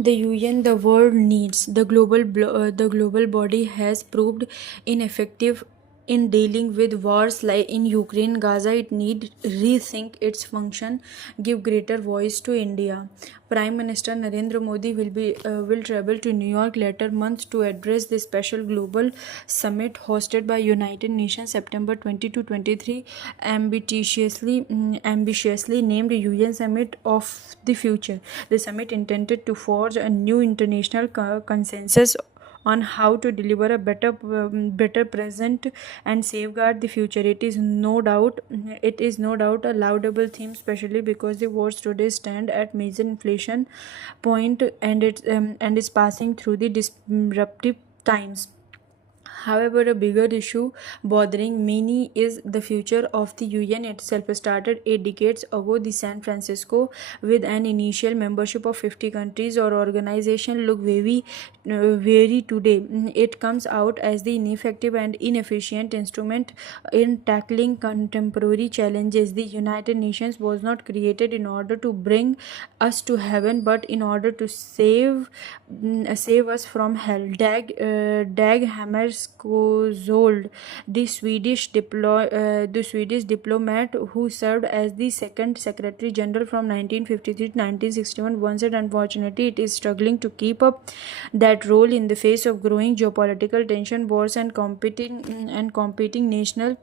The UN the world needs. The global body has proved ineffective in dealing with wars like in Ukraine, Gaza. It need rethink its function, give greater voice to India. Prime Minister Narendra Modi will travel to New York later month to address the special global summit hosted by United Nations September 20 to 23, ambitiously named UN Summit of the Future. The summit intended to forge a new international consensus on how to deliver a better present and safeguard the future. It is no doubt a laudable theme, especially because the world today stand at major inflation point, and is passing through the disruptive times. However, a bigger issue bothering many is the future of the UN itself. Started 8 decades ago, the San Francisco, with an initial membership of 50 countries or organizations, look very today. It comes out as the ineffective and inefficient instrument in tackling contemporary challenges. The United Nations was not created in order to bring us to heaven, but in order to save us from hell. Dag Hammarskjöld, the Swedish diplomat who served as the second Secretary General from 1953 to 1961, once said, "Unfortunately, it is struggling to keep up that role in the face of growing geopolitical tension, wars, and competing national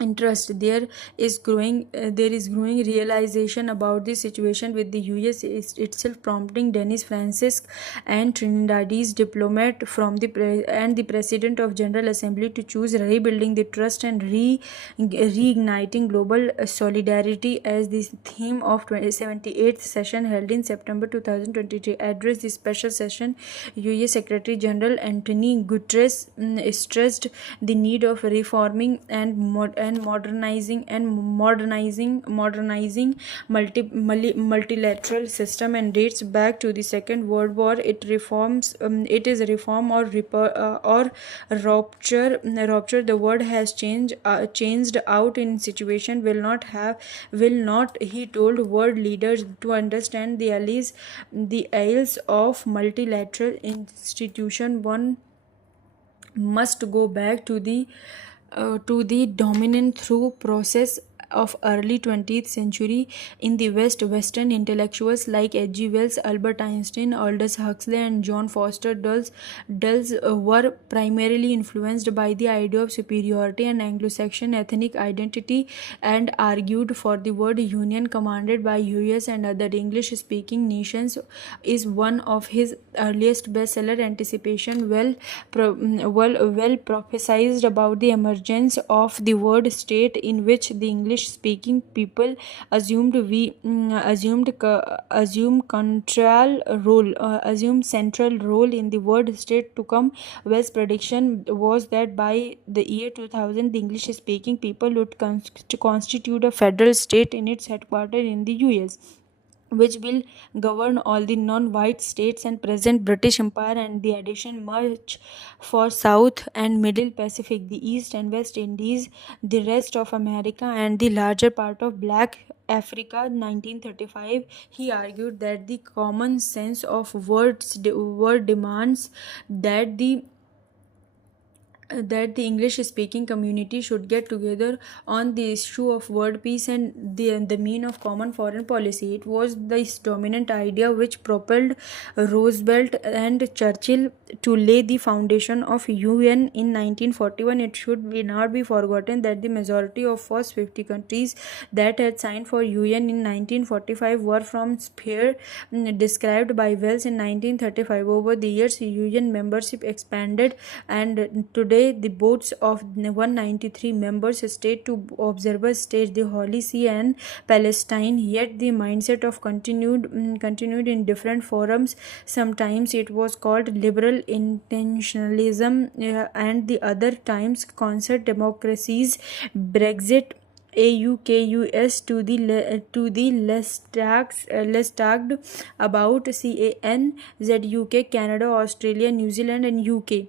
interest. There is growing realization about the situation, with the US itself prompting Dennis Francis and Trinidadese diplomat and the President of General Assembly to choose rebuilding the trust and reigniting global solidarity as the theme of 78th session held in September 2023. Address the special session, US Secretary General Anthony Guterres stressed the need of reforming and modernizing multilateral system, and dates back to the Second World War. It is reform or rupture. The word has changed out in situation will not, he told world leaders, to understand the ails of multilateral institution. One must go back to the dominant through process of early 20th century in the Western intellectuals like H.G. Wells, Albert Einstein, Aldous Huxley, and John Foster Dulles were primarily influenced by the idea of superiority and Anglo-Saxon ethnic identity, and argued for the word union commanded by US and other English-speaking nations is one of his earliest bestseller. Anticipation well prophesied about the emergence of the word state, in which the English-speaking people assumed central role in the word state to come. Well's prediction was that by the year 2000, the English-speaking people would constitute a federal state in its headquarters in the US, which will govern all the non-white states and present British Empire and the addition much for South and Middle Pacific, the East and West Indies, the rest of America, and the larger part of Black Africa. 1935, he argued that the common sense of word demands that the English-speaking community should get together on the issue of world peace and the mean of common foreign policy. It was this dominant idea which propelled Roosevelt and Churchill to lay the foundation of UN in 1941. It should not be forgotten that the majority of first 50 countries that had signed for UN in 1945 were from sphere described by Wells in 1935. Over the years, UN membership expanded, and today the boards of 193 members state to observer state the Holy See and Palestine. Yet the mindset of continued in different forums. Sometimes it was called liberal intentionalism, and the other times concert democracies, Brexit, AUKUS, to the less tagged about CAN, ZUK, Canada, Australia, New Zealand, and UK.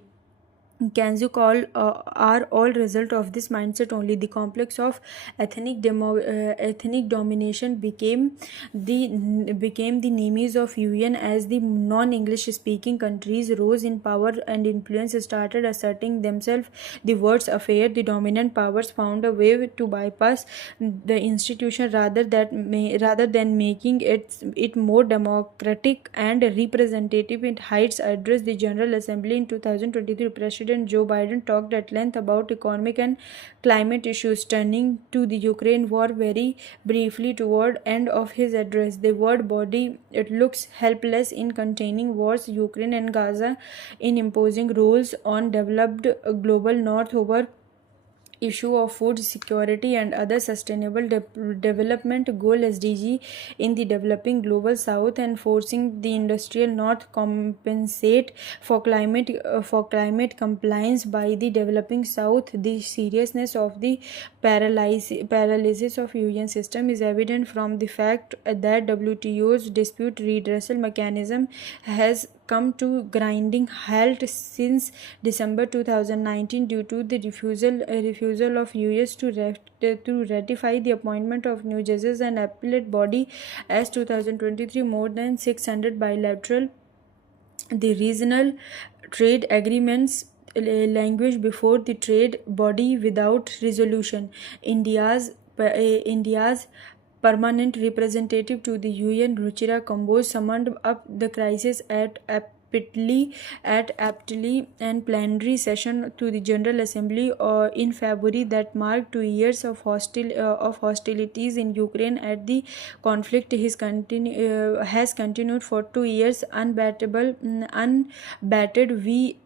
Kanzu call are all result of this mindset only. The complex of ethnic domination became the enemies of UN as the non-English speaking countries rose in power and influence started asserting themselves. The world's affair, the dominant powers found a way to bypass the institution rather than making it more democratic and representative. In Heights address the General Assembly in 2023, President Joe Biden talked at length about economic and climate issues, turning to the Ukraine war very briefly toward end of his address. The world body it looks helpless in containing wars, Ukraine and Gaza, in imposing rules on developed global north over issue of food security and other sustainable development goal SDG in the developing global south, and forcing the industrial north compensate for climate compliance by the developing south. The seriousness of the paralysis of UN system is evident from the fact that WTO's dispute redressal mechanism has come to grinding halt since December 2019 due to the refusal of US to ratify the appointment of New Jersey's and appellate body as 2023 more than 600 bilateral the regional trade agreements language before the trade body without resolution. India's permanent representative to the UN, Ruchira Kamboj, summed up the crisis aptly and plenary session to the General Assembly in February that marked 2 years of hostilities in Ukraine. At the conflict has continued for 2 years unbatted. We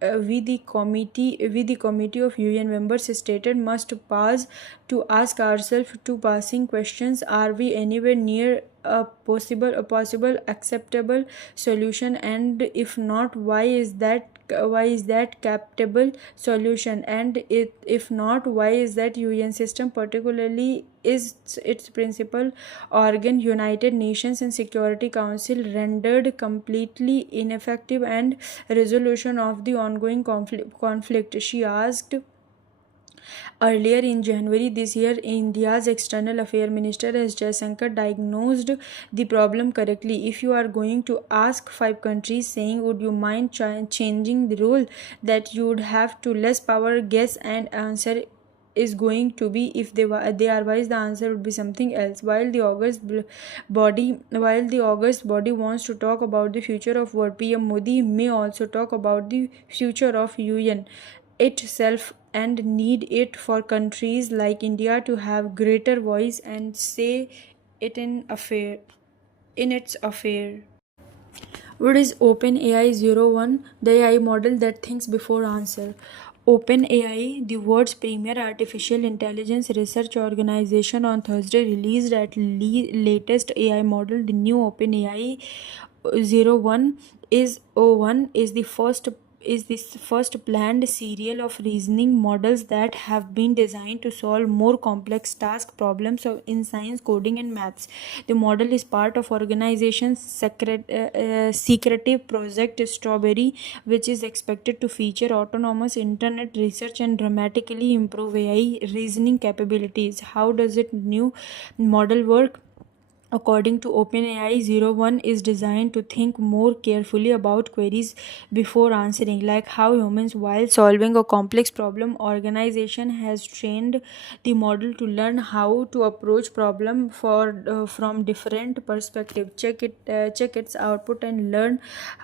the committee of UN members stated must pause to ask ourselves two passing questions: are we anywhere near a possible acceptable solution, and if not, why is that captable solution, and if not, why is that UN system, particularly is its principal organ, United Nations and Security Council, rendered completely ineffective and resolution of the ongoing conflict, she asked. Earlier in January this year, India's External Affairs Minister S. Jaishankar diagnosed the problem correctly. If you are going to ask 5 countries saying, would you mind changing the rule, that you would have to less power, guess, and answer is going to be if they are wise, the answer would be something else. While the August body wants to talk about the future of world, PM Modi may also talk about the future of UN itself and need it for countries like India to have greater voice and say it in its affair. What is OpenAI 01? The AI model that thinks before answer. OpenAI, the world's premier artificial intelligence research organization, on Thursday released its latest AI model. The new OpenAI 01 is the first planned serial of reasoning models that have been designed to solve more complex task problems in science, coding, and maths. The model is part of organization's secretive project Strawberry, which is expected to feature autonomous internet research and dramatically improve AI reasoning capabilities. How does it new model work? According to OpenAI, 01 is designed to think more carefully about queries before answering, like how humans, while solving a complex problem, organization has trained the model to learn how to approach problem from different perspectives, check its output, and learn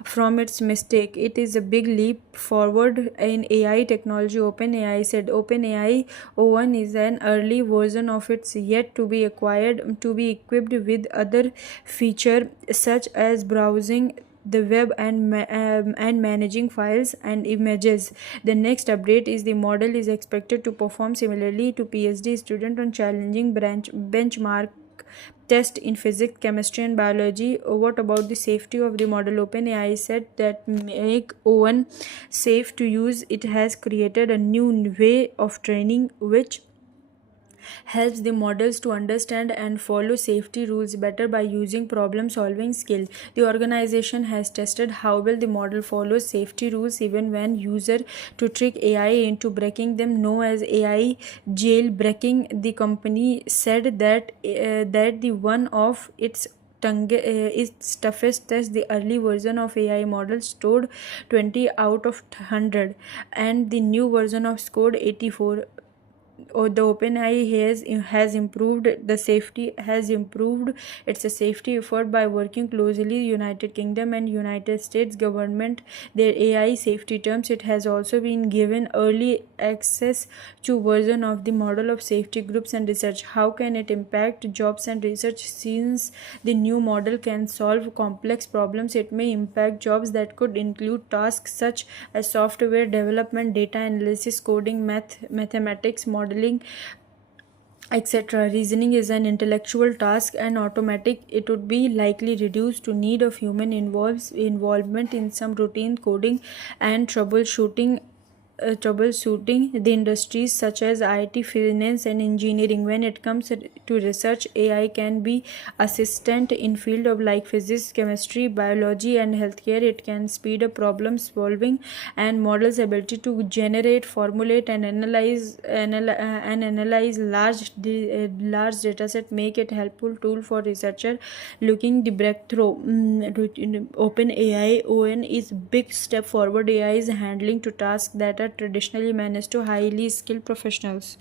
from its mistake. It is a big leap forward in AI technology, OpenAI said. OpenAI 01 is an early version of its yet to be acquired to be equipped with other features such as browsing the web and managing files and images. The next update is the model is expected to perform similarly to PhD student on challenging benchmark test in physics, chemistry, and biology. What about the safety of the model? OpenAI said that make O1 safe to use. It has created a new way of training which helps the models to understand and follow safety rules better by using problem solving skill. The organization has tested how well the model follows safety rules even when user to trick AI into breaking them, known as AI jailbreaking. The company said that the one of its toughest test, the early version of AI model scored 20 out of 100, and the new version of scored 84. The OpenAI has improved its safety effort by working closely United Kingdom and United States government their AI safety terms. It has also been given early access to version of the model of safety groups and research. How can it impact jobs and research? Since the new model can solve complex problems, it may impact jobs that could include tasks such as software development, data analysis, coding, mathematics, modeling, etc. Reasoning is an intellectual task and automatic. It would be likely reduced to need of human involvement in some routine coding and troubleshooting the industries such as IT, finance, and engineering. When it comes to research, AI can be assistant in field of like physics, chemistry, biology, and healthcare. It can speed up problem solving, and models' ability to generate, formulate, and analyze large data set make it helpful tool for researcher looking the breakthrough. OpenAI ON is big step forward. AI is handling to tasks that are traditionally managed to highly skilled professionals.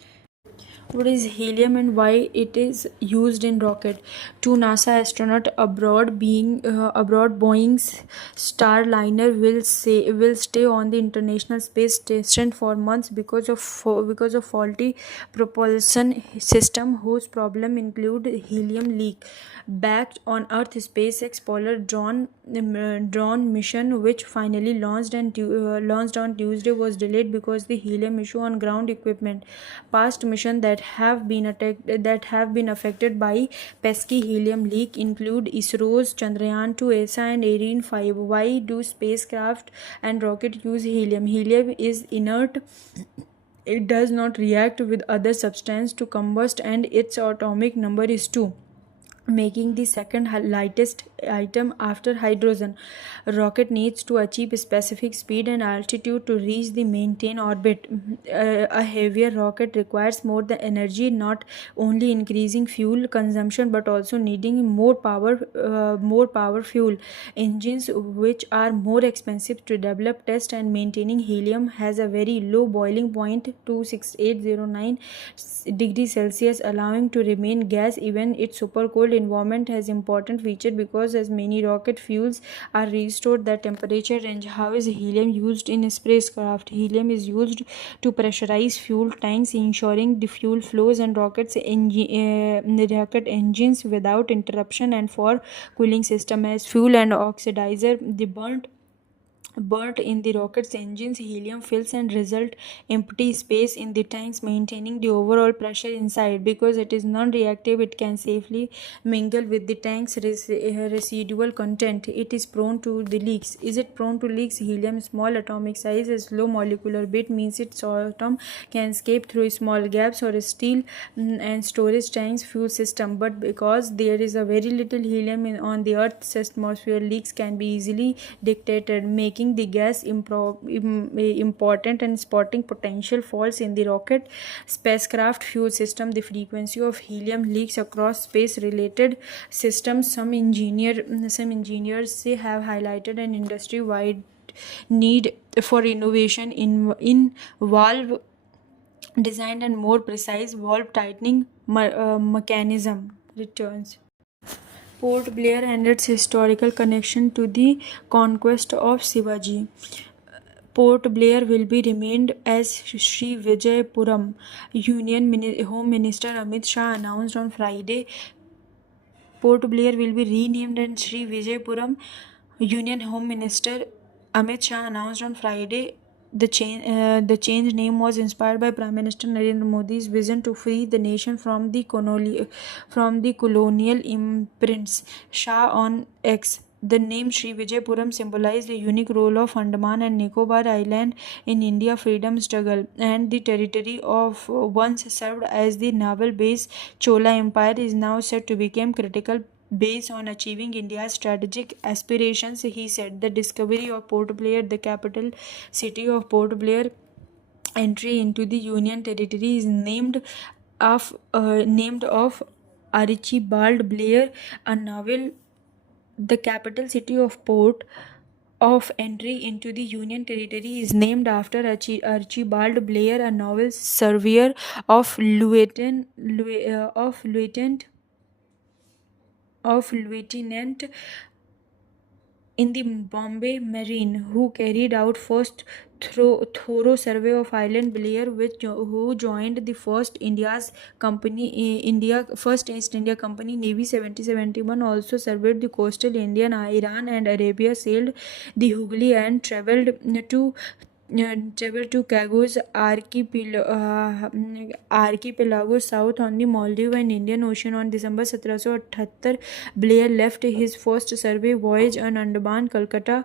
What is helium and why it is used in rocket? Two NASA astronauts aboard Boeing's Starliner will stay on the International Space Station for months because of faulty propulsion system, whose problem include helium leak. Back on Earth, SpaceX Polar drone mission, which finally launched on Tuesday, was delayed because the helium issue on ground equipment. Past missions that have been affected by pesky helium leak include ISRO's Chandrayaan-2, ESA, and Ariane 5. Why do spacecraft and rocket use helium? Helium is inert. It does not react with other substances to combust, and its atomic number is 2, making the second lightest item after hydrogen. Rocket needs to achieve specific speed and altitude to reach the maintain orbit. A heavier rocket requires more the energy, not only increasing fuel consumption but also needing more power fuel engines, which are more expensive to develop, test, and maintaining. Helium has a very low boiling point, 26809 degrees Celsius, allowing to remain gas even its super cold environment. Has important feature because as many rocket fuels are restored that temperature range. How is helium used in a spacecraft? Helium is used to pressurize fuel tanks, ensuring the fuel flows and rocket engines without interruption, and for cooling system as fuel and oxidizer. The burnt in the rocket's engines, helium fills and result empty space in the tanks, maintaining the overall pressure inside. Because it is non-reactive, it can safely mingle with the tank's residual content. It is prone to the leaks. Is it prone to leaks? Helium small atomic size is low molecular weight means its atom can escape through small gaps or steel and storage tanks fuel system. But because there is a very little helium on the Earth's atmosphere, leaks can be easily detected, making the gas important and spotting potential faults in the rocket spacecraft fuel system. The frequency of helium leaks across space related systems, some engineers have highlighted an industry wide need for innovation in valve design and more precise valve tightening mechanism. Returns. Port Blair and its historical connection to the conquest of Shivaji. Port Blair will be renamed as Sri Vijayapuram. Home Minister Amit Shah announced on Friday. Port Blair will be renamed as Sri Vijayapuram. Union Home Minister Amit Shah announced on Friday. The change name was inspired by Prime Minister Narendra Modi's vision to free the nation from the colonial imprints. Shah on X The name Srivijayapuram symbolized the unique role of Andaman and Nicobar Island in India freedom struggle, and the territory of once served as the naval base Chola Empire is now said to become critical base on achieving India's strategic aspirations. He said the discovery of Port Blair, the capital city of Port Blair, entry into the Union territory is named of Archibald Blair, a novel. The capital city of Port of entry into the Union territory is named after Archibald Blair, a naval surveyor of lieutenant in the Bombay Marine, who carried out first thorough survey of Island Blair, who joined the First East India Company Navy 1771. Also surveyed the coastal Indian, Iran, and Arabia, sailed the Hooghly, and traveled to Cago's archipelago south on the Maldives and Indian Ocean. On December 1778, Blair left his first survey voyage on Andaman, Calcutta,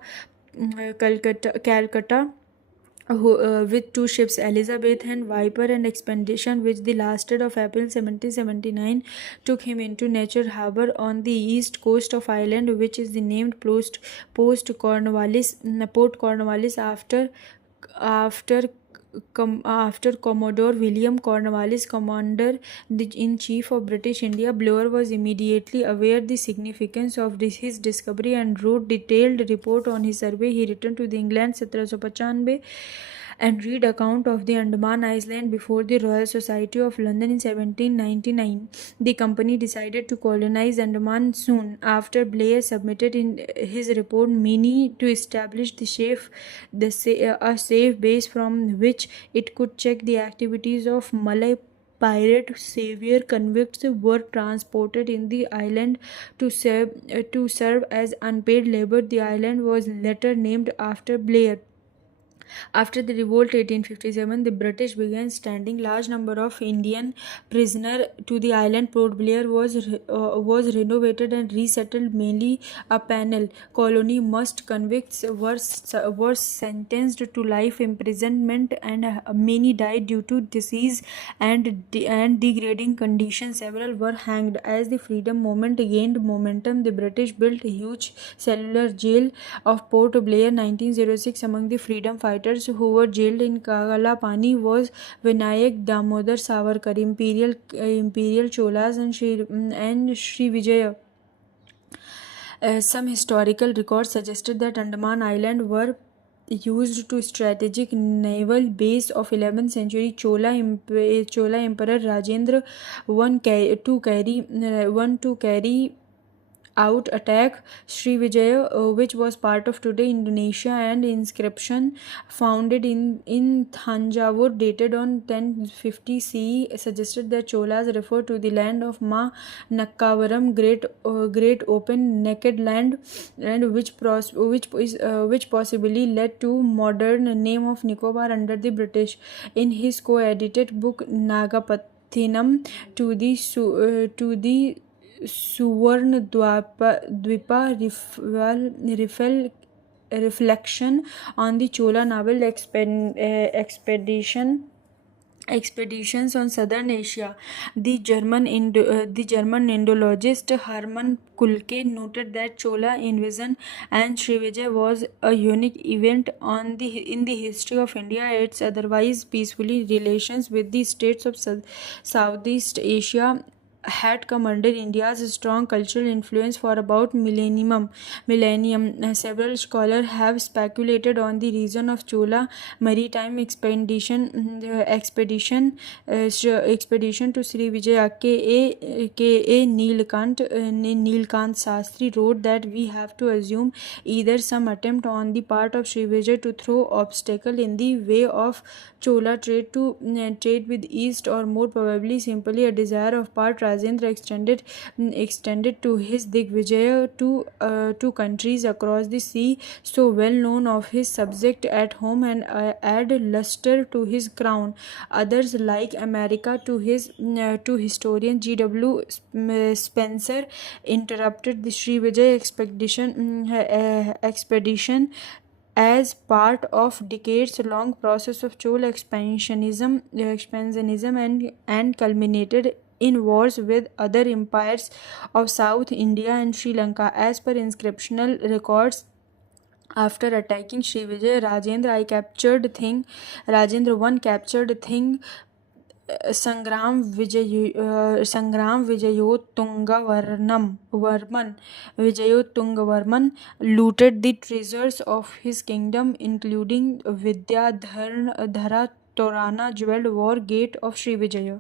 with two ships, Elizabeth and Viper, and expedition which the lasted of April 1779 took him into Nature Harbour on the east coast of Ireland, which is the named Port Cornwallis after Commodore William Cornwallis, Commander-in-Chief of British India. Blair was immediately aware the significance of his discovery and wrote detailed report on his survey. He returned to the England 1795 and read account of the Andaman Island before the Royal Society of London in 1799. The company decided to colonize Andaman soon after. Blair submitted in his report Mini to establish a safe base from which it could check the activities of Malay pirate savior convicts were transported in the island to serve as unpaid labor. The island was later named after Blair. After the revolt 1857, the British began sending large number of Indian prisoners to the island. Port Blair was renovated and resettled, mainly a penal colony. Most convicts were sentenced to life imprisonment, and many died due to disease and degrading conditions. Several were hanged. As the freedom movement gained momentum, the British built a huge cellular jail of Port Blair 1906. Among the freedom fighters who were jailed in Kalapani was Vinayak Damodar Savarkar, Imperial Cholas, and Sri Vijaya. Some historical records suggested that Andaman Island were used to strategic naval base of 11th century Chola Emperor Rajendra to carry out attack Srivijaya, which was part of today Indonesia, and inscription founded in Thanjavur dated on 1050 CE suggested that Cholas refer to the land of Ma Nakkavaram, great open naked land, and which possibly led to modern name of Nicobar under the British. In his co-edited book Nagapattinam to the Suvarna Dwipa reflection on the Chola naval expeditions on southern Asia. The German Indologist Hermann Kulke noted that Chola invasion and Srivijaya was a unique event in the history of India. Its otherwise peacefully relations with the states of Southeast Asia had come under India's strong cultural influence for about millennium. Several scholars have speculated on the reason of Chola maritime expedition to Sri Vijaya. K.A. Neelkant Sastri wrote that we have to assume either some attempt on the part of Sri Vijaya to throw obstacle in the way of Chola trade with East, or more probably simply a desire of part Rajendra extended to his Digvijaya to countries across the sea, so well known of his subject at home, and add luster to his crown. Others, like America, to historian G.W. Spencer, interrupted the Sri Vijay expedition as part of decades-long process of Chola expansionism and culminated in wars with other empires of South India and Sri Lanka. As per inscriptional records, after attacking Sri Vijay, Rajendra I captured Thing Sangram Vijayotungavarman looted the treasures of his kingdom, including Vidyadhara Torana jeweled war gate of Sri Vijaya.